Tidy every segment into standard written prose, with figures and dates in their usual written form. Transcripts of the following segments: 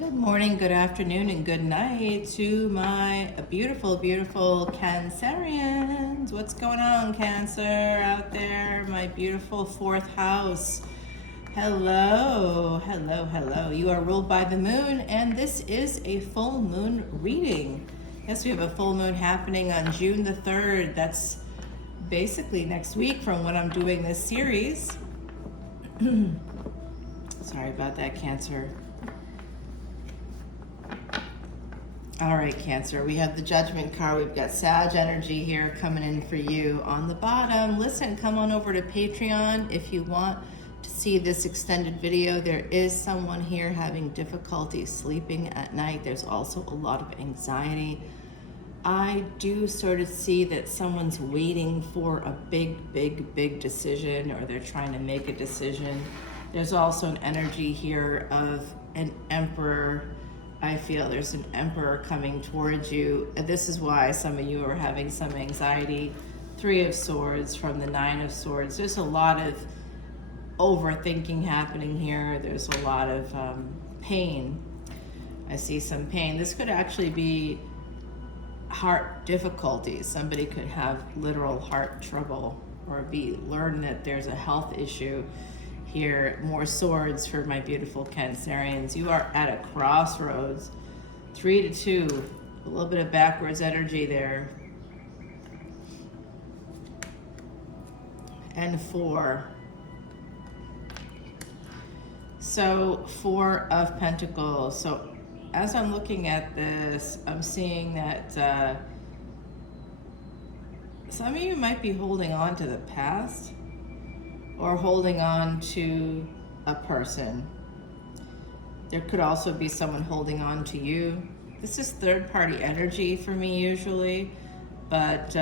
Good morning, good afternoon, and good night to my beautiful, beautiful Cancerians. What's going on, Cancer, out there? My beautiful fourth house. Hello, hello, hello. You are ruled by the moon, and this is a full moon reading. Yes, we have a full moon happening on June the 3rd. That's basically next week from when I'm doing this series. Sorry about that, Cancer. All right, Cancer, we have the Judgment card. We've got Sag energy here coming in for you on the bottom. Listen, come on over to Patreon if you want to see this extended video. There is someone here having difficulty sleeping at night. There's also a lot of anxiety. I do sort of see that someone's waiting for a big decision, or they're trying to make a decision. There's also an energy here of an Emperor. I feel there's an Emperor coming towards you. This is why some of you are having some anxiety. 3 of Swords from the 9 of Swords. There's a lot of overthinking happening here. There's a lot of pain. I see some pain. This could actually be heart difficulties. Somebody could have literal heart trouble or learn that there's a health issue. Here, more swords for my beautiful Cancerians. You are at a crossroads. 3 to 2, a little bit of backwards energy there. And 4. So 4 of Pentacles. So as I'm looking at this, I'm seeing that some of you might be holding on to the past, or holding on to a person. There could also be someone holding on to you. This is third-party energy for me usually, but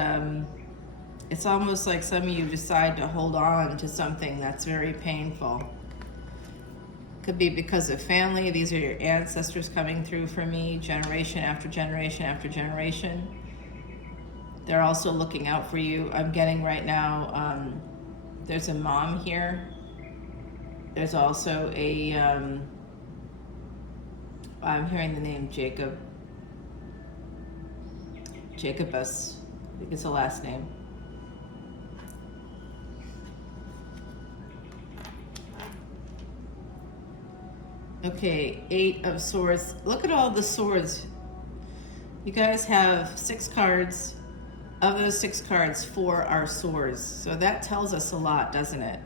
it's almost like some of you decide to hold on to something that's very painful. Could be because of family. These are your ancestors coming through for me, generation after generation after generation. They're also looking out for you. I'm getting right now, there's a mom here. There's also a, I'm hearing the name Jacobus, I think it's the last name. Okay, 8 of Swords. Look at all the swords. You guys have 6 cards. Of those 6 cards, 4 are swords. So that tells us a lot, doesn't it?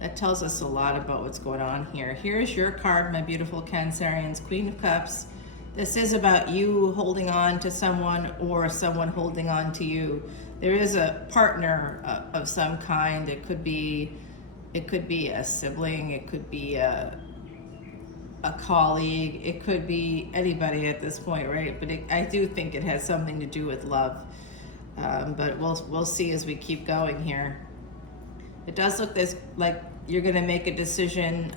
That tells us a lot about what's going on here. Here's your card, my beautiful Cancerians, Queen of Cups. This is about you holding on to someone or someone holding on to you. There is a partner of some kind. It could be a sibling. It could be a colleague. It could be anybody at this point, right? But I do think it has something to do with love. But we'll see as we keep going here. It does look like you're going to make a decision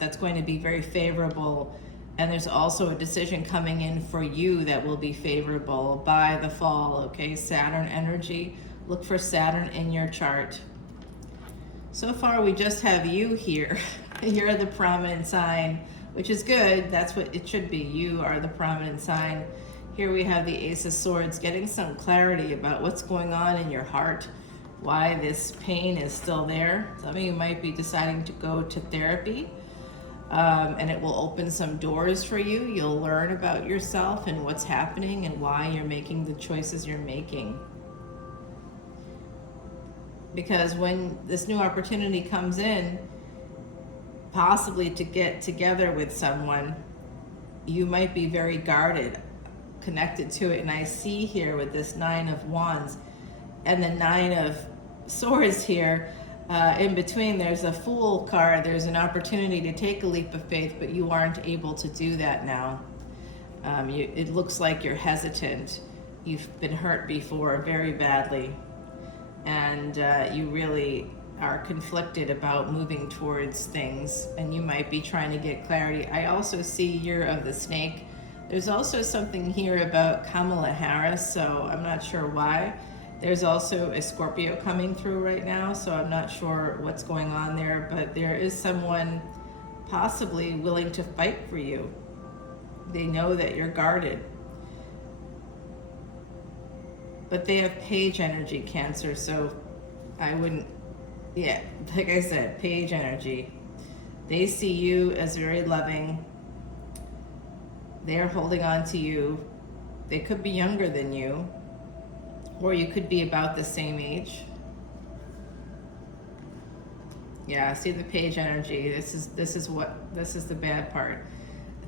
that's going to be very favorable, and there's also a decision coming in for you that will be favorable by the fall. Okay, Saturn energy. Look for Saturn in your chart. So far, we just have you here. You're the prominent sign, which is good. That's what it should be. You are the prominent sign. Here we have the Ace of Swords, getting some clarity about what's going on in your heart, why this pain is still there. Some of you might be deciding to go to therapy, and it will open some doors for you. You'll learn about yourself and what's happening and why you're making the choices you're making. Because when this new opportunity comes in, possibly to get together with someone, you might be very guarded, connected to it. And I see here with this 9 of Wands and the 9 of Swords here, in between there's a Fool card. There's an opportunity to take a leap of faith, but you aren't able to do that now. It looks like you're hesitant. You've been hurt before very badly, and you really are conflicted about moving towards things, and you might be trying to get clarity. I also see Year of the Snake. There's also something here about Kamala Harris, so I'm not sure why. There's also a Scorpio coming through right now, so I'm not sure what's going on there, but there is someone possibly willing to fight for you. They know that you're guarded. But they have page energy, Cancer, so I wouldn't, yeah, like I said, page energy. They see you as very loving. They're holding on to you. They could be younger than you, or you could be about the same age. Yeah, see the page energy. This is the bad part.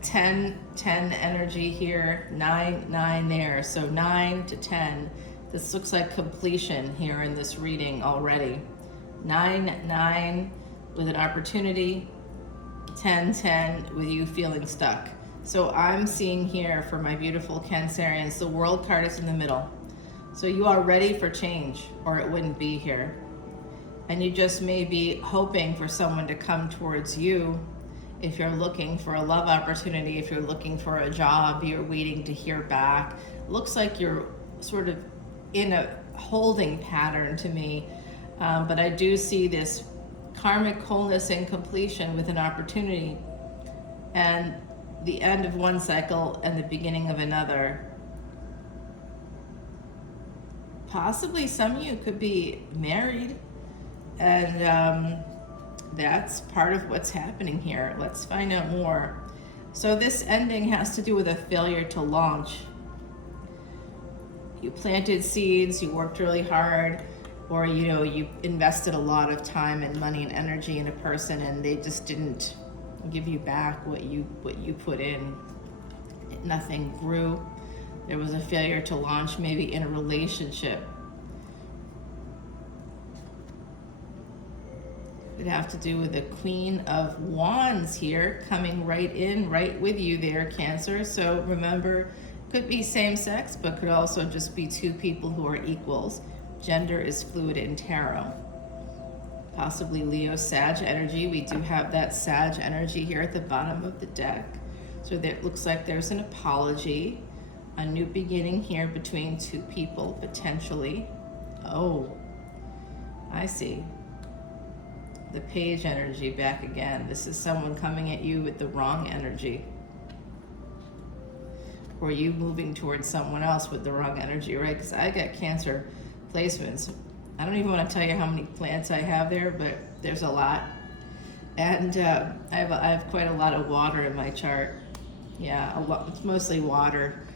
10 energy here, 9 there. So 9 to 10. This looks like completion here in this reading already. 9 with an opportunity. 10 with you feeling stuck. So I'm seeing here for my beautiful Cancerians, the World card is in the middle. So you are ready for change, or it wouldn't be here. And you just may be hoping for someone to come towards you. If you're looking for a love opportunity, if you're looking for a job, you're waiting to hear back. Looks like you're sort of in a holding pattern to me. But I do see this karmic wholeness and completion with an opportunity. And the end of one cycle and the beginning of another. Possibly some of you could be married, and that's part of what's happening here. Let's find out more. So this ending has to do with a failure to launch. You planted seeds, you worked really hard, or you invested a lot of time and money and energy in a person, and they just didn't give you back what you put in. Nothing grew. There was a failure to launch, maybe in a relationship. It'd have to do with the Queen of Wands here, coming right in, right with you there, Cancer. So remember, could be same sex, but could also just be two people who are equals. Gender is fluid in tarot. Possibly Leo, Sag energy. We do have that Sag energy here at the bottom of the deck. So that looks like there's an apology, a new beginning here between two people, potentially. Oh, I see. The Page energy back again. This is someone coming at you with the wrong energy. Or you moving towards someone else with the wrong energy, right? Because I got Cancer placements. I don't even want to tell you how many plants I have there, but there's a lot. And I have quite a lot of water in my chart. Yeah, a lot. It's mostly water.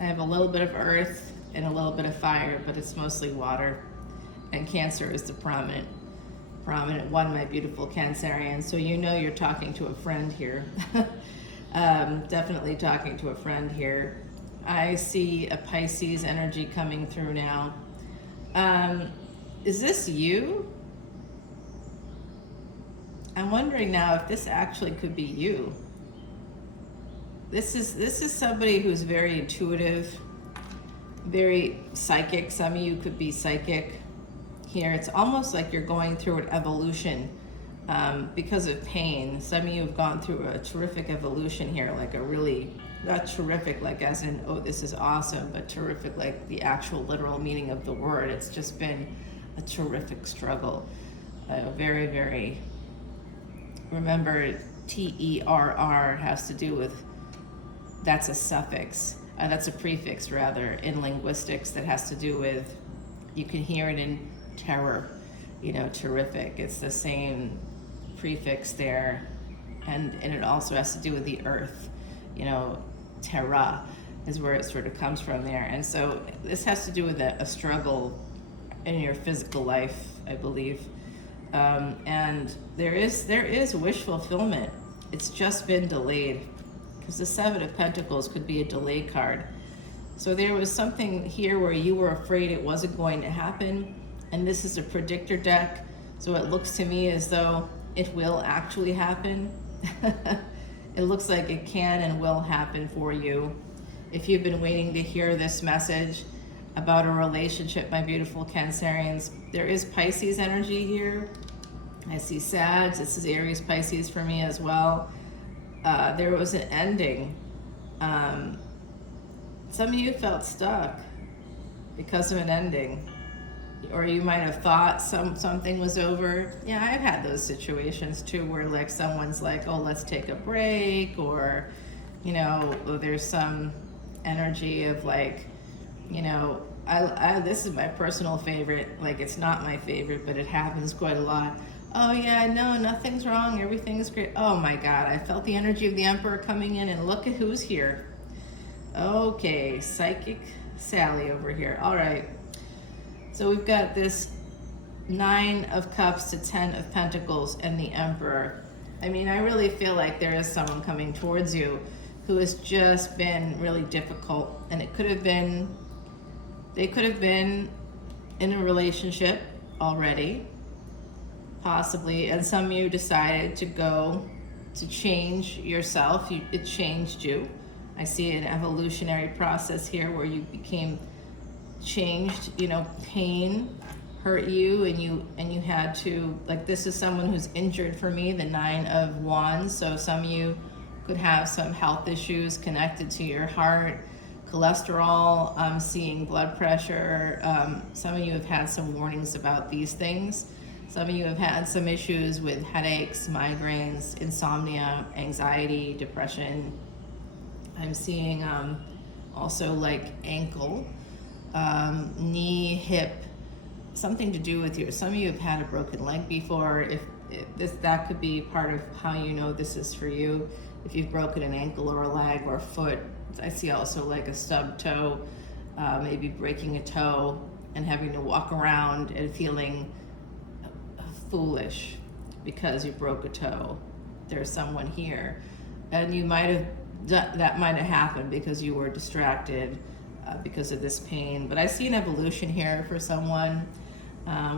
I have a little bit of earth and a little bit of fire, but it's mostly water. And Cancer is the prominent one, my beautiful Cancerian. So you're talking to a friend here. Definitely talking to a friend here. I see a Pisces energy coming through now. Is this you? I'm wondering now if this actually could be you. This is somebody who's very intuitive, very psychic. Some of you could be psychic here. It's almost like you're going through an evolution because of pain. Some of you have gone through a terrific evolution here, like a really, not terrific like as in, oh, this is awesome, but terrific like the actual literal meaning of the word. It's just been a terrific struggle. Very, very, remember TERR has to do with, that's a suffix, that's a prefix rather in linguistics that has to do with, you can hear it in terror, terrific. It's the same prefix there, and it also has to do with the earth, terra is where it sort of comes from there. And so this has to do with a struggle in your physical life, I believe. And there is wish fulfillment. It's just been delayed, because the Seven of Pentacles could be a delay card. So there was something here where you were afraid it wasn't going to happen, and this is a predictor deck, so it looks to me as though it will actually happen. It looks like it can and will happen for you. If you've been waiting to hear this message about a relationship, my beautiful Cancerians, there is Pisces energy here. I see Sag. This is Aries, Pisces for me as well. There was an ending. Some of you felt stuck because of an ending. or you might have thought something was over. Yeah, I've had those situations too, where like someone's like, oh, let's take a break, or there's some energy of like, I this is my personal favorite. Like, it's not my favorite, but it happens quite a lot. Oh yeah, no, nothing's wrong, everything's great. Oh my God, I felt the energy of the Emperor coming in, and look at who's here. Okay, Psychic Sally over here. All right, so we've got this 9 of Cups to 10 of Pentacles and the Emperor. I mean, I really feel like there is someone coming towards you who has just been really difficult, and they could have been in a relationship already, possibly, and some of you decided to go to change yourself. It changed you. I see an evolutionary process here where you became changed. Pain hurt you, and you had to, like, this is someone who's injured for me, the 9 of Wands. So some of you could have some health issues connected to your heart, cholesterol, seeing blood pressure. Some of you have had some warnings about these things. Some of you have had some issues with headaches, migraines, insomnia, anxiety, depression. I'm seeing also like ankle, knee, hip, something to do with some of you have had a broken leg before. If that could be part of how this is for you. If you've broken an ankle or a leg or a foot, I see also like a stub toe, maybe breaking a toe and having to walk around and feeling foolish because you broke a toe. There's someone here, and you might have that might have happened because you were distracted because of this pain. But I see an evolution here for someone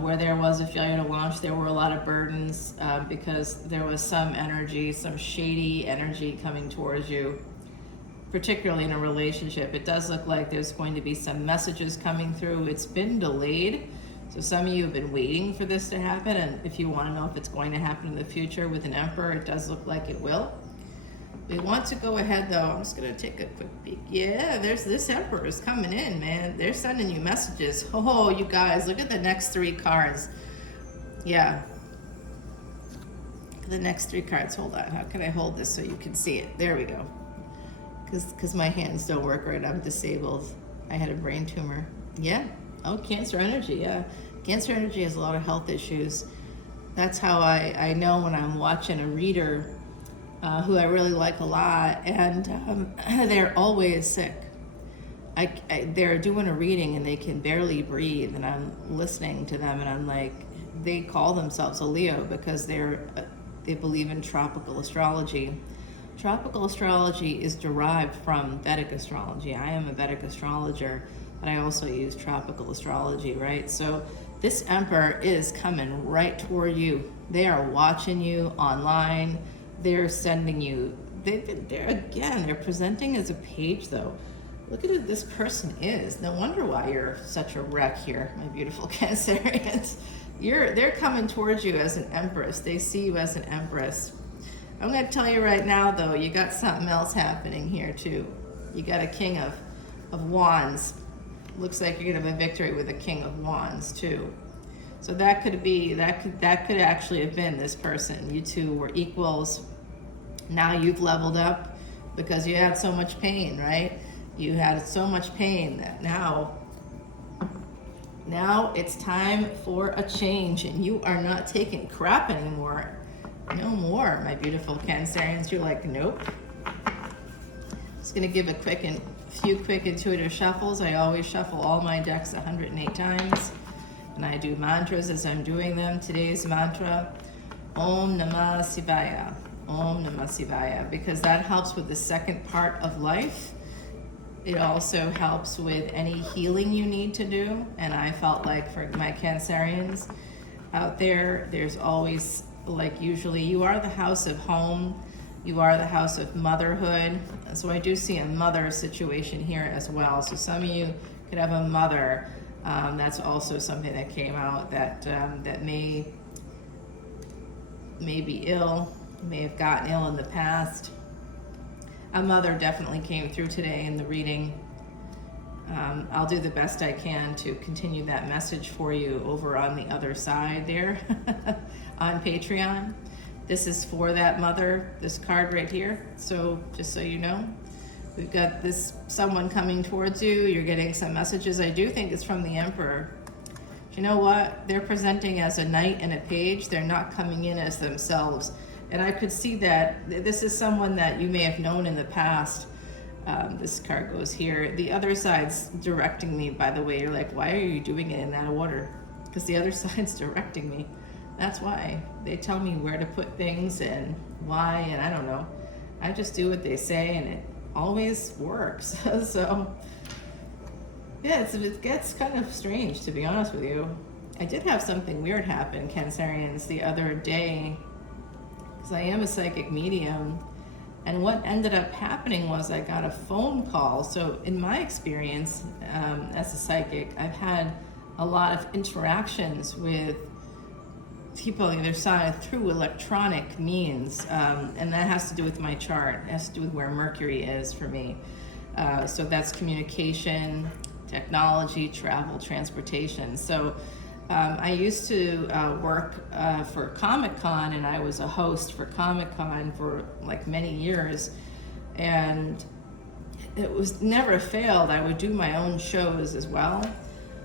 where there was a failure to launch. There were a lot of burdens because there was some energy, some shady energy coming towards you, particularly in a relationship. It does look like there's going to be some messages coming through. It's been delayed. So some of you have been waiting for this to happen. And if you want to know if it's going to happen in the future with an Emperor, it does look like it will. We want to go ahead though. I'm just going to take a quick peek. Yeah, there's this Emperor is coming in, man. They're sending you messages. Oh, you guys, look at the next 3 cards. Yeah. The next 3 cards. Hold on. How can I hold this so you can see it? There we go. Because my hands don't work right. I'm disabled. I had a brain tumor. Yeah. Oh, Cancer energy. Yeah. Cancer energy has a lot of health issues. That's how I know when I'm watching a reader who I really like a lot, and they're always sick. They're doing a reading and they can barely breathe, and I'm listening to them and I'm like, they call themselves a Leo because they believe in tropical astrology. Tropical astrology is derived from Vedic astrology. I am a Vedic astrologer, but I also use tropical astrology, right? So this Emperor is coming right toward you. They are watching you online. They're sending you, they're presenting as a page though. Look at who this person is. No wonder why you're such a wreck here, my beautiful Cancerians. They're coming towards you as an Empress. They see you as an Empress. I'm going to tell you right now though, you got something else happening here too. You got a King of Wands. Looks like you're going to have a victory with a King of Wands too. So that could actually have been this person. You two were equals. Now you've leveled up because you had so much pain, right? You had so much pain that now it's time for a change, and you are not taking crap anymore. No more, my beautiful Cancerians. You're like, nope. Just gonna give a few quick intuitive shuffles. I always shuffle all my decks 108 times. And I do mantras as I'm doing them. Today's mantra, Om Namah Shivaya. Om Namah Shivaya, because that helps with the second part of life. It also helps with any healing you need to do. And I felt like for my Cancerians out there, there's always, like, usually you are the house of home. You are the house of motherhood. So I do see a mother situation here as well. So some of you could have a mother. That's also something that came out that may be ill, may have gotten ill in the past. A mother definitely came through today in the reading. I'll do the best I can to continue that message for you over on the other side there on Patreon. This is for that mother, this card right here. So just so you know, we've got this someone coming towards you. You're getting some messages. I do think it's from the Emperor. You know what? They're presenting as a knight and a page. They're not coming in as themselves. And I could see that this is someone that you may have known in the past. This card goes here. The other side's directing me, by the way. You're like, why are you doing it in that order? Because the other side's directing me. That's why. They tell me where to put things and why, and I don't know. I just do what they say, and it always works. So, yeah, it gets kind of strange, to be honest with you. I did have something weird happen, Cancerians, the other day, because I am a psychic medium. And what ended up happening was I got a phone call. So in my experience as a psychic, I've had a lot of interactions with people on either side through electronic means. And that has to do with my chart. It has to do with where Mercury is for me. So that's communication, technology, travel, transportation. So I used to work for Comic-Con, and I was a host for Comic-Con for like many years, and it was never failed. I would do my own shows as well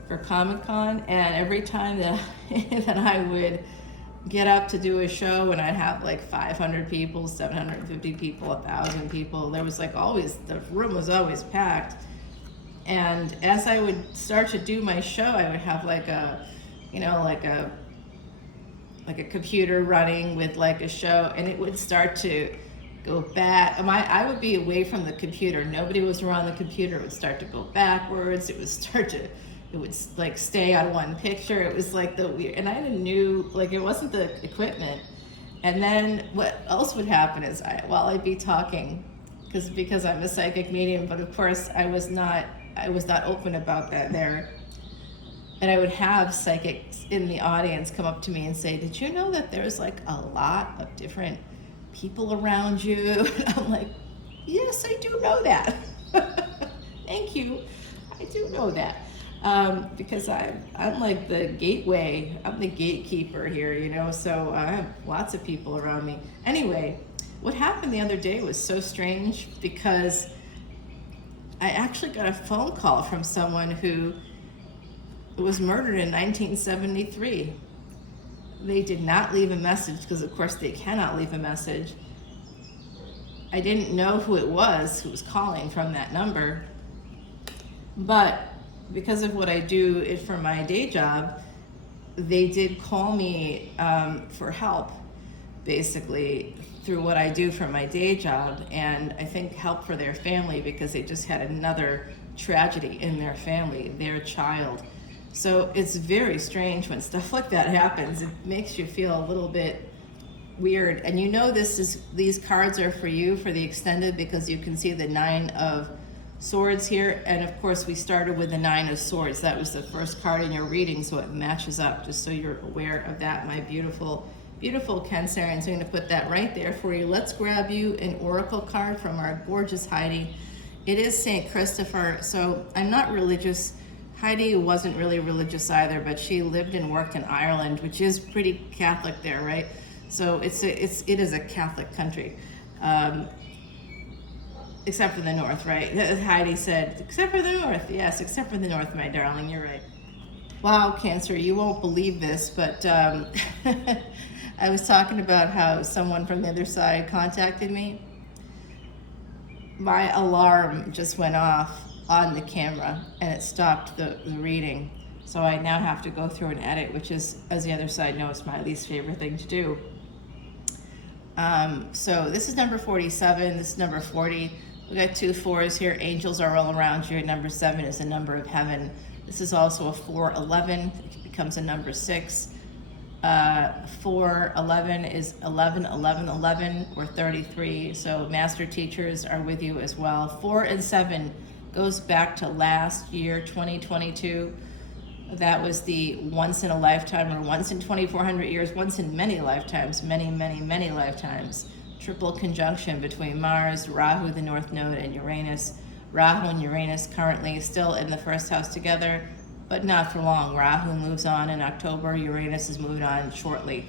for Comic-Con, and every time that that I would get up to do a show and I'd have like 500 people, 750 people, 1,000 people, there was like always, the room was always packed. And as I would start to do my show, I would have like a computer running with like a show, and it would start to go back. I would be away from the computer. Nobody was around the computer. It would start to go backwards. It would like stay on one picture. It was like the weird, and I didn't knew, like, it wasn't the equipment. And then what else would happen is while I'd be talking, because I'm a psychic medium, but of course I was not open about that there. And I would have psychics in the audience come up to me and say, did you know that there's like a lot of different people around you? And I'm like, yes, I do know that. Thank you. I do know that. Because I'm like the gateway, I'm the gatekeeper here, you know, so I have lots of people around me. Anyway, what happened the other day was so strange, because I actually got a phone call from someone who was murdered in 1973. They did not leave a message, because of course they cannot leave a message. I didn't know who it was who was calling from that number, but because of what I do for my day job, they did call me for help, basically, through what I do for my day job, and I think help for their family, because they just had another tragedy in their family, their child. So it's very strange when stuff like that happens. It makes you feel a little bit weird. And you know these cards are for you for the extended, because you can see the 9 of Swords here, and of course we started with the 9 of Swords. That was the first card in your reading, so it matches up, just so you're aware of that, my beautiful, beautiful Cancerians. I'm going to put that right there for you. Let's grab you an oracle card from our gorgeous Heidi. It is St. Christopher, so I'm not religious. Heidi wasn't really religious either, but she lived and worked in Ireland, which is pretty Catholic there, right? So it is a Catholic country. Except for the North, right? Heidi said, except for the North. Yes, except for the North, my darling, you're right. Wow, Cancer, you won't believe this, but I was talking about how someone from the other side contacted me. My alarm just went off on the camera, and it stopped the reading. So I now have to go through and edit, which is, as the other side knows, my least favorite thing to do. So this is number 47, this is number 40. We got 2 4s here. Angels are all around you. Number 7 is a number of heaven. This is also a 411. It becomes a number 6. 411 is 11, 11, 11, or 33. So master teachers are with you as well. 4 and 7 goes back to last year, 2022. That was the once in a lifetime, or once in 2,400 years, once in many lifetimes, many, many, many lifetimes. Triple conjunction between Mars, Rahu, the North Node, and Uranus. Rahu and Uranus currently still in the first house together, but not for long. Rahu moves on in October. Uranus is moving on shortly.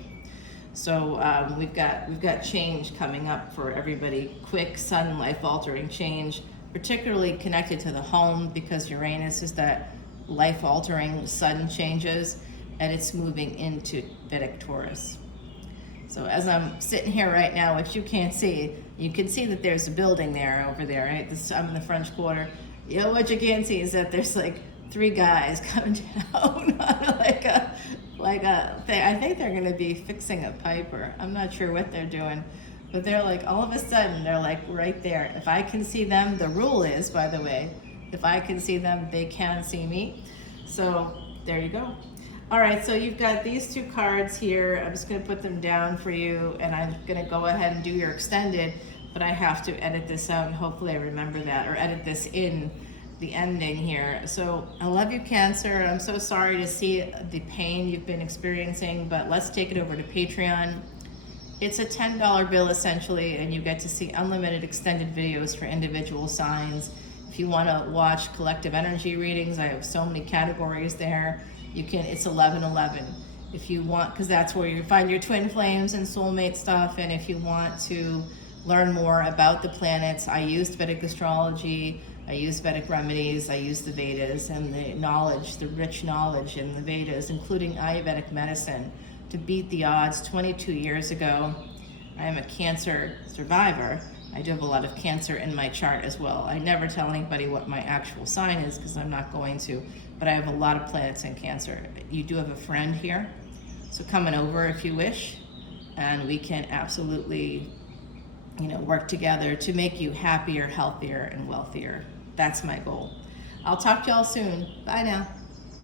So we've got change coming up for everybody. Quick, sudden, life-altering change, particularly connected to the home, because Uranus is that life-altering, sudden changes, and it's moving into Vedic Taurus. So as I'm sitting here right now, which you can't see, you can see that there's a building there over there, right? I'm in the French Quarter. You know what you can't see is that there's like 3 guys coming down on like a thing. I think they're gonna be fixing a pipe, or I'm not sure what they're doing, but they're like, all of a sudden, they're like right there. If I can see them, the rule is, by the way, if I can see them, they can see me. So there you go. All right, so you've got these 2 cards here. I'm just gonna put them down for you, and I'm gonna go ahead and do your extended, but I have to edit this out, and hopefully I remember that, or edit this in the ending here. So I love you, Cancer. I'm so sorry to see the pain you've been experiencing, but let's take it over to Patreon. It's a $10 bill essentially, and you get to see unlimited extended videos for individual signs. If you want to watch collective energy readings, I have so many categories there. You can, it's 1111. If you want, because that's where you find your twin flames and soulmate stuff. And if you want to learn more about the planets, I used Vedic Astrology, I use Vedic remedies, I use the Vedas and the knowledge, the rich knowledge in the Vedas, including Ayurvedic medicine, to beat the odds 22 years ago. I am a Cancer survivor. I do have a lot of Cancer in my chart as well. I never tell anybody what my actual sign is because I'm not going to, but I have a lot of planets in Cancer. You do have a friend here, so come on over if you wish, and we can absolutely, work together to make you happier, healthier, and wealthier. That's my goal. I'll talk to y'all soon. Bye now.